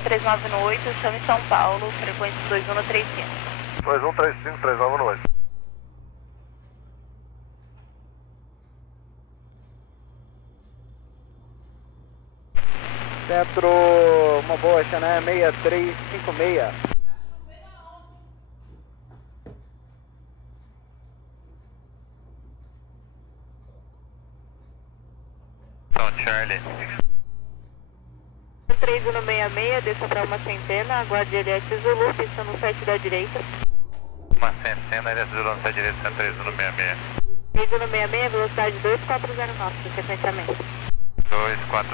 39 no 8, estamos em São Paulo, frequência 2135. 2135, 39 no 8. Centro, uma boa, Xané 6356. Então, Charlie. 3166, desça para uma centena, aguarde LS Zulu, pista no 7 da direita. Uma centena, ele Zulu na direita, 3166. 3166, velocidade 2409, sequenciamento. 240.